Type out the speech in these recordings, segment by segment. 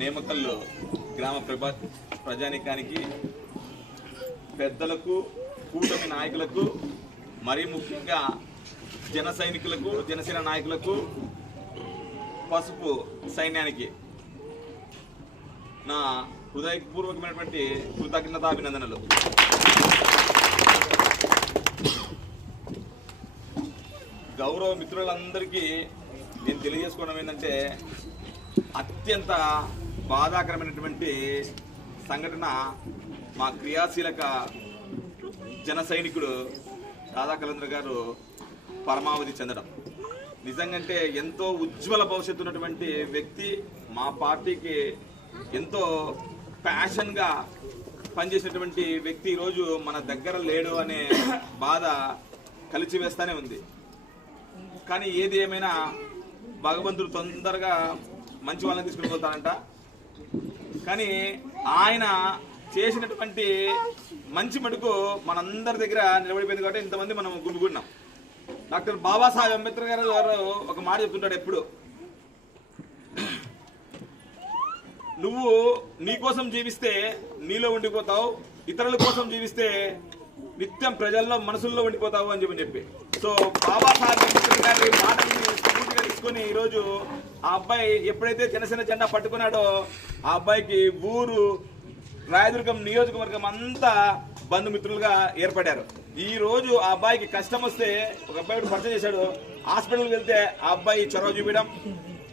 నేమకల్లు గ్రామ ప్రజానికానికి, పెద్దలకు, కూటమి నాయకులకు, మరీ ముఖ్యంగా జన సైనికులకు, జనసేన నాయకులకు, పసుపు సైన్యానికి నా హృదయపూర్వకమైనటువంటి కృతజ్ఞతాభినందనలు. గౌరవ మిత్రులందరికీ నేను తెలియజేసుకోవడం ఏంటంటే, అత్యంత బాధాకరమైనటువంటి సంఘటన మా క్రియాశీలక జన సైనికుడు రాధా కలేంద్ర గారు పరమావధి చెందడం. నిజంగంటే ఎంతో ఉజ్వల భవిష్యత్తు ఉన్నటువంటి వ్యక్తి, మా పార్టీకి ఎంతో ప్యాషన్గా పనిచేసినటువంటి వ్యక్తి ఈరోజు మన దగ్గర లేడు అనే బాధ కలిచివేస్తానే ఉంది. కానీ ఏది ఏమైనా భగవంతుడు తొందరగా మంచి వాళ్ళని తీసుకుని పోతానంట. కానీ ఆయన చేసినటువంటి మంచి మటుకు మనందరి దగ్గర నిలబడిపోయింది కాబట్టి ఇంతమంది మనం గుమిగున్నాం. డాక్టర్ బాబాసాహెబ్ అంబేద్కర్ గారు ఒక మాట చెప్తుంటాడు ఎప్పుడు, నువ్వు నీ కోసం జీవిస్తే నీలో ఉండిపోతావు, ఇతరుల కోసం జీవిస్తే నిత్యం ప్రజల్లో మనసుల్లో ఉండిపోతావు అని చెప్పి. సో బాబాసాహెబ్ అంబేద్కర్ గారి మాటని స్ఫూర్తిగా తీసుకొని ఈరోజు ఆ అబ్బాయి ఎప్పుడైతే జనసేన జెండా పట్టుకున్నాడో ఆ అబ్బాయికి ఊరు రాయదుర్గం నియోజకవర్గం అంతా బంధుమిత్రులుగా ఏర్పడారు. ఈ రోజు ఆ అబ్బాయికి కష్టం వస్తే ఒక అబ్బాయి పరిచయం చేశాడు. హాస్పిటల్కి వెళ్తే ఆ అబ్బాయి చొరవ చూపించడం,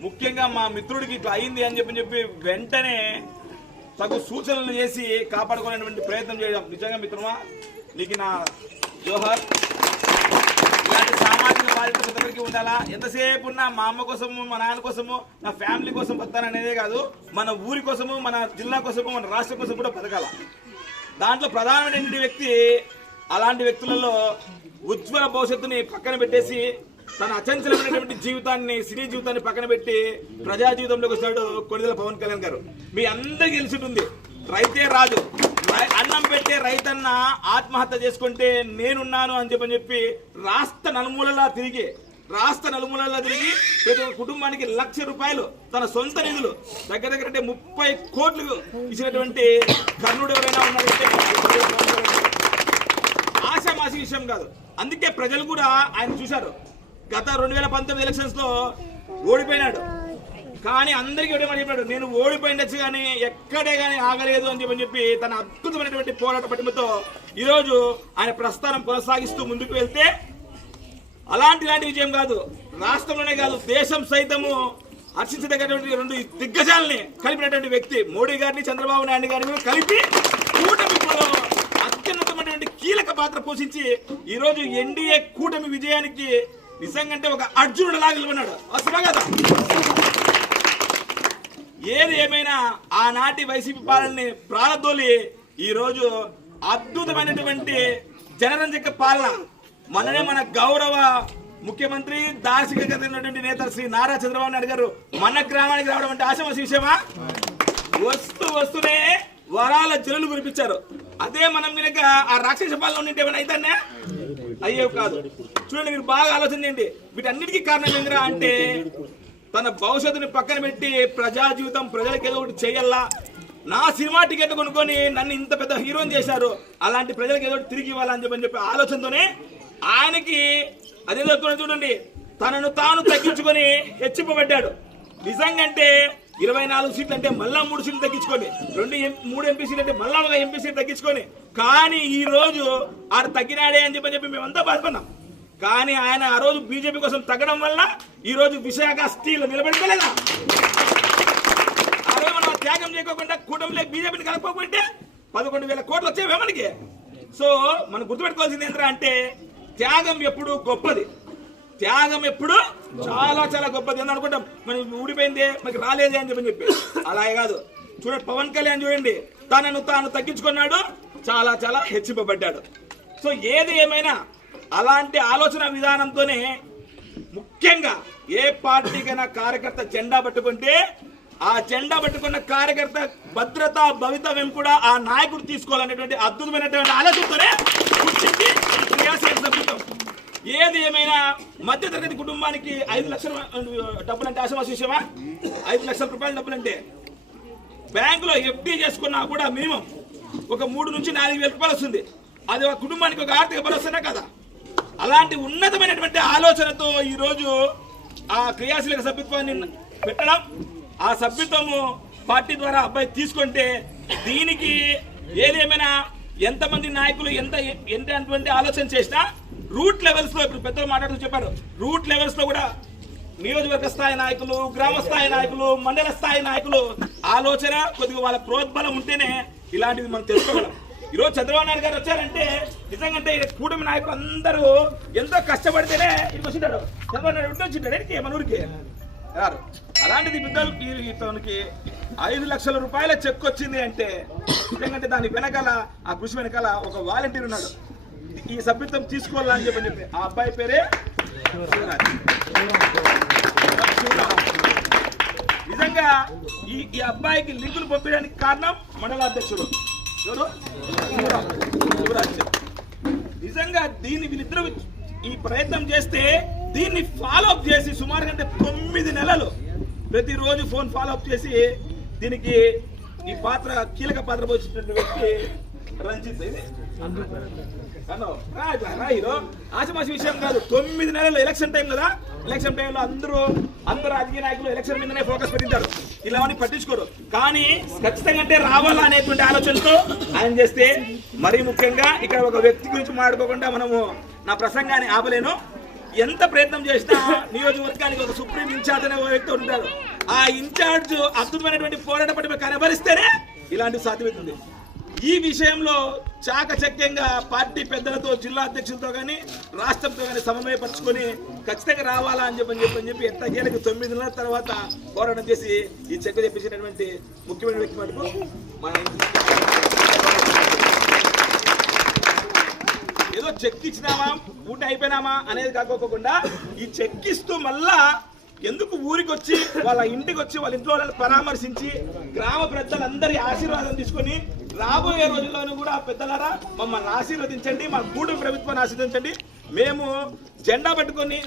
ముఖ్యంగా మా మిత్రుడికి ఇట్లా అయింది అని చెప్పి వెంటనే తగు సూచనలు చేసి కాపాడుకునేటువంటి ప్రయత్నం చేయడం. నిజంగా మిత్రమా, నీకు నా జోహర్. ఇలాంటి సామాజిక బాధ్యత ప్రతి ఉండాలా. ఎంతసేపు ఉన్నా మా అమ్మ కోసము, మా నాన్న కోసము, నా ఫ్యామిలీ కోసం బతాననేదే కాదు, మన ఊరి కోసము, మన జిల్లా కోసము, మన రాష్ట్రం కోసం కూడా బతకాల. దాంట్లో ప్రధానమైన వ్యక్తి అలాంటి వ్యక్తులలో ఉజ్వల భవిష్యత్తుని పక్కన పెట్టేసి తన అచంచలమైనటువంటి జీవితాన్ని, సినీ జీవితాన్ని పక్కన పెట్టి ప్రజా జీవితంలోకి వచ్చాడు కొణిదెల పవన్ కళ్యాణ్ గారు. మీ అందరికీ తెలిసింటుంది, రైతే రాజు, అన్నం పెట్టే రైతన్న ఆత్మహత్య చేసుకుంటే నేనున్నాను అని చెప్పి రాష్ట్ర నలుమూలలా తిరిగి ప్రతి కుటుంబానికి ₹1,00,000 తన సొంత నిధులు దగ్గర అంటే 30 కోట్లు ఇచ్చినటువంటి కర్ణుడు ఎవరైనా ఉన్నారంటే ఆశామాషి విషయం కాదు. అందుకే ప్రజలు కూడా ఆయన చూశారు. గత 2019 ఎలక్షన్స్ లో ఓడిపోయినాడు, కానీ అందరికీ ఒకటే చెప్పాడు, నేను ఓడిపోయిండొచ్చు కానీ ఎక్కడే కానీ ఆగలేదు అని చెప్పి తన అద్భుతమైనటువంటి పోరాట పటిమతో ఈరోజు ఆయన ప్రస్థానం కొనసాగిస్తూ ముందుకు వెళ్తే అలాంటి విజయం కాదు, రాష్ట్రంలోనే కాదు దేశం సైతము హర్షించదగినటువంటి 2 దిగ్గజాలని కలిపినటువంటి వ్యక్తి మోడీ గారిని, చంద్రబాబు నాయుడు గారిని కలిపి కూటమిలో అత్యున్నతమైనటువంటి కీలక పాత్ర పోషించి ఈరోజు ఎన్డీఏ కూటమి విజయానికి నిజంగా ఒక అర్జునుడు లాగా నిలబడినాడు. అసలు కదా, ఏది ఏమైనా ఆనాటి వైసీపీ పాలనని ప్రారంభోలి ఈరోజు అద్భుతమైనటువంటి జనరంజక పాలన. మననే మన గౌరవ ముఖ్యమంత్రి, దార్శనికమైనటువంటి నేత శ్రీ నారా చంద్రబాబు నాయుడు గారు మన గ్రామానికి రావడం అంటే ఆశామాషి విషయమా? వస్తూనే వరాల జల్లులు కురిపించారు. అదే మనం కనుక ఆ రాక్షస పాలన ఉండింటే ఏమైనా అయితేనే అయ్యే కాదు. చూడండి, మీరు బాగా ఆలోచన చేయండి. వీటన్నిటికీ కారణం ఏందిరా అంటే, తన భవిష్యత్తుని పక్కన పెట్టి ప్రజా జీవితం, ప్రజలకు ఏదో ఒకటి చేయాలా, నా సినిమా టికెట్ కొనుక్కొని నన్ను ఇంత పెద్ద హీరోని చేశారు, అలాంటి ప్రజలకు ఏదో తిరిగి ఇవ్వాలని చెప్పి ఆలోచనతోనే ఆయనకి అదేదో చూడండి, తనను తాను తగ్గించుకొని హెచ్చింపబడ్డాడు. నిజంగా 24 సీట్లు అంటే మళ్ళా 3 సీట్లు తగ్గించుకొని, 3 ఎంపీ సీట్లు అంటే మళ్ళా ఒక ఎంపీ సీట్లు తగ్గించుకొని, కానీ ఈ రోజు ఆడు తగ్గినాడే అని చెప్పి మేమంతా బాధపడినాం. కానీ ఆయన ఆ రోజు బీజేపీ కోసం తగ్గడం వల్ల ఈ రోజు విశాఖ స్టీల్ నిలబెట్టుకోలేదా? ఆ రోజు మనం త్యాగం చేయకోకుండా కూటమిలో బీజేపీని కలపకపోతే 11,000 కోట్లు వచ్చేవే మనకి. సో మనం గుర్తుపెట్టుకోవాల్సింది ఏంటంటే అంటే, త్యాగం ఎప్పుడు గొప్పది, త్యాగం ఎప్పుడు చాలా చాలా గొప్పది అని అనుకుంటాం. మనం ఊడిపోయిందే, మనకి రాలేదే అని చెప్పి అలాగే కాదు. చూడండి, పవన్ కళ్యాణ్ చూడండి, తనను తాను తగ్గించుకున్నాడు, చాలా చాలా హెచ్చింపబడ్డాడు. సో ఏది ఏమైనా అలాంటి ఆలోచన విధానంతోనే ముఖ్యంగా ఏ పార్టీకైనా కార్యకర్త జెండా పట్టుకుంటే ఆ జెండా పట్టుకున్న కార్యకర్త భద్రత భవితవ్యం కూడా ఆ నాయకుడు తీసుకోవాలనేటువంటి అద్భుతమైనటువంటి ఆలోచనతోనే సభ్యుత్వం. ఏది ఏమైనా మధ్యతరగతి కుటుంబానికి 5 లక్షల డబ్బులు అంటే ఆశామాషి విషయమా? 5 లక్షల రూపాయల డబ్బులు అంటే బ్యాంకులో ఎఫ్డీ చేసుకున్నా కూడా మినిమం ఒక 3 నుంచి 4 వేల రూపాయలు వస్తుంది. అది ఒక కుటుంబానికి ఒక ఆర్థిక భరోసానే కదా. అలాంటి ఉన్నతమైనటువంటి ఆలోచనతో ఈరోజు ఆ క్రియాశీలక సభ్యత్వాన్ని పెట్టడం, ఆ సభ్యత్వము పార్టీ ద్వారా అబ్బాయి తీసుకుంటే దీనికి ఏదేమైనా ఎంతమంది నాయకులు ఎంత అటువంటి ఆలోచన చేసినా రూట్ లెవెల్స్ లో, ఇప్పుడు పెద్దలు మాట్లాడుతూ చెప్పారు, రూట్ లెవెల్స్ లో కూడా నియోజకవర్గ స్థాయి నాయకులు, గ్రామ స్థాయి నాయకులు, మండల స్థాయి నాయకులు ఆలోచన కొద్దిగా వాళ్ళ ప్రోద్బలం ఉంటేనే ఇలాంటివి మనం తెలుసుకోగలం. ఈరోజు చంద్రబాబు నాయుడు గారు వచ్చారంటే నిజంగా కూటమి నాయకులు అందరూ ఎంతో కష్టపడితేనే ఇటు వచ్చింటాడు. చంద్రబాబు నాయుడు వచ్చింటాడు ఏంటి మన ఊరికి రారు. అలాంటిది ఇతనికి 5 లక్షల రూపాయల చెక్ వచ్చింది అంటే నిజంగా దాని వెనకాల, ఆ కృషి వెనకాల ఒక వాలంటీర్ ఉన్నాడు. ఈ సభ్యత్వం తీసుకోవాలని చెప్పి ఆ అబ్బాయి పేరే నిజంగా ఈ అబ్బాయికి లింకులు పంపించడానికి కారణం మండల అధ్యక్షుడు నిజంగా వీళ్ళిద్దరూ ఈ ప్రయత్నం చేస్తే దీన్ని ఫాలో అప్ చేసి సుమారు 9 నెలలు ప్రతిరోజు ఫోన్ ఫాలో అప్ చేసి దీనికి ఈ కీలక పాత్ర పోషించినటువంటి వ్యక్తి రంజిత్. ఆశమాసి విషయం కాదు. 9 నెలలు ఎలక్షన్ టైం కదా. ఎలక్షన్ టైంలో అందరూ రాజకీయ నాయకులు ఎలక్షన్ మీదనే ఫోకస్ పెట్టింటారు, ఇలావన్నీ పట్టించుకోరు. కానీ ఖచ్చితంగా రావాలా అనేటువంటి ఆలోచనతో ఆయన చేస్తే, మరీ ముఖ్యంగా ఇక్కడ ఒక వ్యక్తి గురించి మాట్లాడుకోకుండా మనము నా ప్రసంగాన్ని ఆపలేను. ఎంత ప్రయత్నం చేసినా నియోజకవర్గానికి ఒక సుప్రీం ఇన్ఛార్జ్ అనే వ్యక్తి ఉంటారు. ఆ ఇన్ఛార్జ్ అద్భుతమైనటువంటి పోరాట పటిమ కనబరిస్తేనే ఇలాంటివి సాధ్యమవుతుంది. ఈ విషయంలో చాకచక్యంగా పార్టీ పెద్దలతో, జిల్లా అధ్యక్షులతో కానీ రాష్ట్రంతో కానీ సమన్వయపరుచుకొని ఖచ్చితంగా రావాలా అని చెప్పి ఎట్టకేలకు 9 నెలల తర్వాత పోరాటం చేసి ఈ చెక్ తెప్పించినటువంటి ముఖ్యమైన వ్యక్తి మటుకు మన ఏదో చెక్ ఇచ్చినామా ఊట అయిపోయినామా అనేది కాకోకుండా ఈ చెక్ ఇస్తూ మళ్ళా ఎందుకు ఊరికి వచ్చి వాళ్ళ ఇంటికి వచ్చి వాళ్ళ ఇంట్లో వాళ్ళని పరామర్శించి గ్రామ పెద్దలందరి ఆశీర్వాదం తీసుకొని రాబోయే రోజుల్లోనూ కూడా పెద్దలారా మమ్మల్ని ఆశీర్వదించండి, మా కూటమి ప్రభుత్వాన్ని ఆశీర్వదించండి. మేము జెండా పట్టుకొని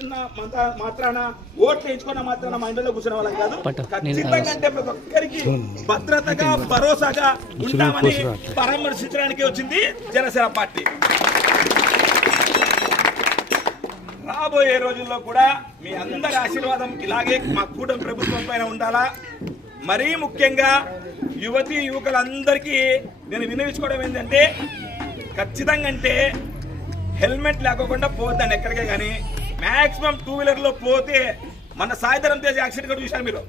మాత్రాన ఓట్లు వేయించుకున్న మాత్రాన మా ఇంట్లో కూర్చునే వాళ్ళం కాదు. ఖచ్చితంగా అంటే ప్రతి ఒక్కరికి భద్రతగా భరోసాగా ఉంటామని పరామర్శించడానికి వచ్చింది జనసేన పార్టీ. రాబోయే రోజుల్లో కూడా మీ అందరి ఆశీర్వాదం ఇలాగే మా కూటమి ప్రభుత్వం పైన ఉండాలా. మరీ ముఖ్యంగా యువతీ యువకులందరికీ నేను విన్నవించుకోవడం ఏంటంటే, ఖచ్చితంగా అంటే హెల్మెట్ లేకుండా పోద్దాన్ని ఎక్కడికే. కానీ మ్యాక్సిమం 2 వీలర్లో పోతే, మన సాయిధరం తేజ్ యాక్సిడెంట్ కూడా చూశారు మీరు.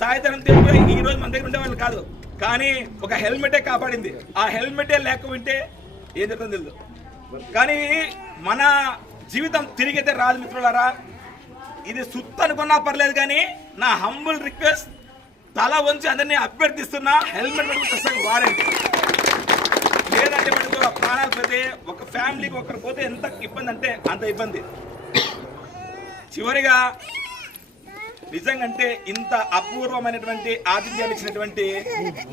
సాయిధరం తేజ్ ఈ రోజు మన దగ్గర ఉండేవాళ్ళు కాదు, కానీ ఒక హెల్మెటే కాపాడింది. ఆ హెల్మెటే లేకపోతే ఏం జరుగుతుందో తెలియదు. కానీ మన జీవితం తిరిగితే రాదు మిత్రులారా. ఇది సుత్తు అనుకున్నా పర్లేదు, కానీ నా హంబుల్ రిక్వెస్ట్, తల వంచి అందరినీ అభ్యర్థిస్తున్నా, హెల్మెట్ పెట్టుకుని వాడండి. లేదంటే మనకు ప్రాణాలు పోతే, ఒక ఫ్యామిలీకి ఒకరు పోతే ఎంత ఇబ్బంది అంటే అంత ఇబ్బంది. చివరిగా నిజంగా ఇంత అపూర్వమైనటువంటి ఆతిథ్యాన్ని ఇచ్చినటువంటి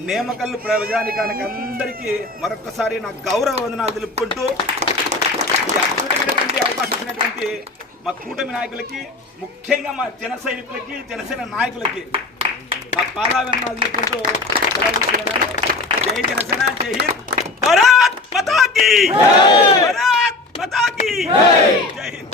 నేమకల్లు ప్రజానికానికి అందరికీ మరొకసారి నా గౌరవ వందనాలు తెలుపుకుంటూ, ఈ అద్భుతమైనటువంటి అవకాశం ఇచ్చినటువంటి మా కూటమి నాయకులకి, ముఖ్యంగా మా జన సైనికులకి, జనసేన నాయకులకి మా పాదాభివందనాలు తెలుపుకుంటూ జై జనసేన, జై హింద్, భారత్ మాతా కీ, భారత్ మాతా కీ, జై హింద్.